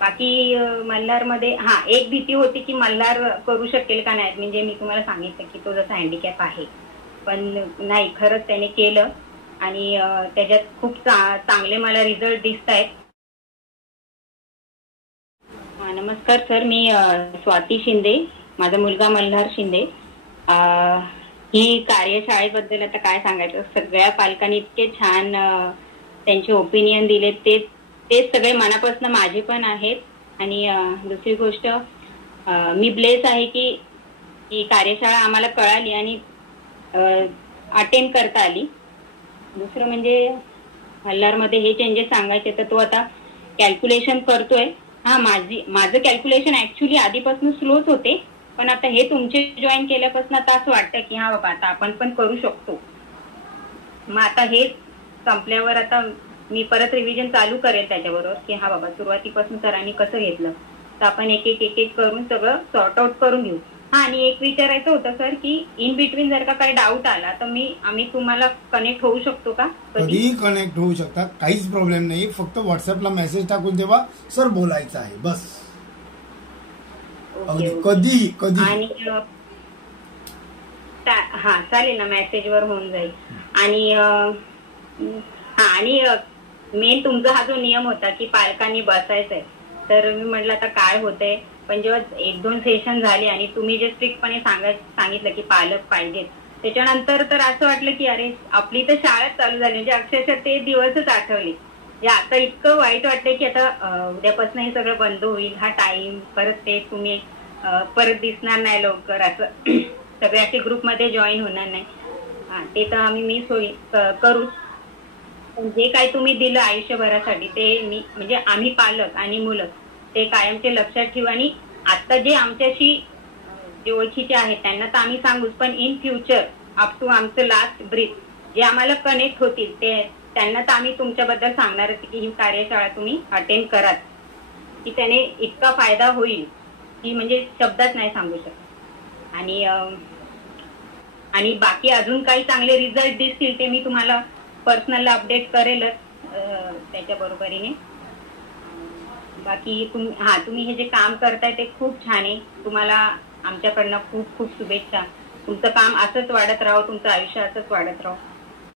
बाकी मल्हारमध्ये एक भीती होती की मल्हार करू शकेल का नाही. म्हणजे मी तुम्हाला सांगितलं की तो जसा हँडिकॅप आहे, पण नाही, खरंच त्याने केलं आणि त्याच्यात खूप चांगले मला रिझल्ट दिसत आहेत. नमस्कार सर, मी स्वाती शिंदे, माझा मुलगा मल्हार शिंदे. ही कार्यशाळेबद्दल आता काय सांगायचं, सगळ्या पालकांनी इतके छान त्यांचे ओपिनियन दिले, तेच सगळे मनापासून माझे पण आहेत. आणि दुसरी गोष्ट, मी ब्लेस आहे की ही कार्यशाळा आम्हाला कळाली आणि अटेंड करता आली. दुसरं म्हणजे मल्हारमध्ये हे चेंजेस सांगायचे तर तो आता कॅल्क्युलेशन करतोय. माझं कॅल्क्युलेशन ऍक्च्युली आधीपासून स्लोच होते, पण आता हे तुमचे जॉईन केल्यापासून आता असं वाटतं की बाबा आता आपण पण करू शकतो. मग आता हे संपल्यावर आता मी परत रिव्हिजन चालू करेल त्याच्याबरोबर की बाबा सुरुवातीपासून सरांनी कसं घेतलं, तर आपण एक एक करून सगळं सॉर्ट आउट करून घेऊ. आणि एक विचारायचं होतं सर की इन बिटवीन जर का काही डाऊट आला तर आम्ही तुम्हाला कनेक्ट होऊ शकतो का? कधीही कनेक्ट होऊ शकतात, काहीच प्रॉब्लेम नाही. फक्त व्हॉट्सअपला मेसेज टाकून तेव्हा सर बोलायचं आहे बस. कधी आणि चालेल ना, मेसेजवर होऊन जाईल. आणि मेन तुमचा हा जो नियम होता की पालकांनी बसायचंय, तर मी म्हटलं आता काय होतंय, पण जेव्हा 1-2 सेशन झाले आणि तुम्ही जे स्ट्रिक्टपणे सांगितलं की पालक पाहिजेत, त्याच्यानंतर तर असं वाटलं की अरे आपली तर शाळाच चालू झाली. म्हणजे अक्षरशः ते दिवसच आठवले. म्हणजे आता इतकं वाईट वाटतंय की आता उद्यापासून हे सगळं बंद होईल, हा टाइम परत ते तुम्ही परत दिसणार नाही लवकर, असं सगळे असे ग्रुपमध्ये जॉईन होणार नाही. ते तर मी सोयी करूच. पण जे काही तुम्ही दिलं आयुष्यभरासाठी ते म्हणजे आम्ही पालक आणि मुलं ते कायमचे लक्षात ठेवू. आणि आता जे आमच्याशी जे ओळखीचे आहेत त्यांना तर आम्ही सांगूच, पण इन फ्युचर अप टू आमचं लास्ट ब्रीथ जे आम्हाला कनेक्ट होतील त्यांना तर आम्ही तुमच्याबद्दल सांगणारच की ही कार्यशाळा तुम्ही अटेंड कराच, की त्याने इतका फायदा होईल की म्हणजे शब्दात नाही सांगू शकत. आणि बाकी अजून काही चांगले रिझल्ट दिसतील ते मी तुम्हाला पर्सनल अपडेट करेलच त्याच्या बरोबरीने. बाकी तुम्ही हे जे काम करताय ते खूप छान आहे. तुम्हाला आमच्याकडनं खूप खूप शुभेच्छा. तुमचं काम असंच वाढत राहो, तुमचं आयुष्य असंच वाढत राहो.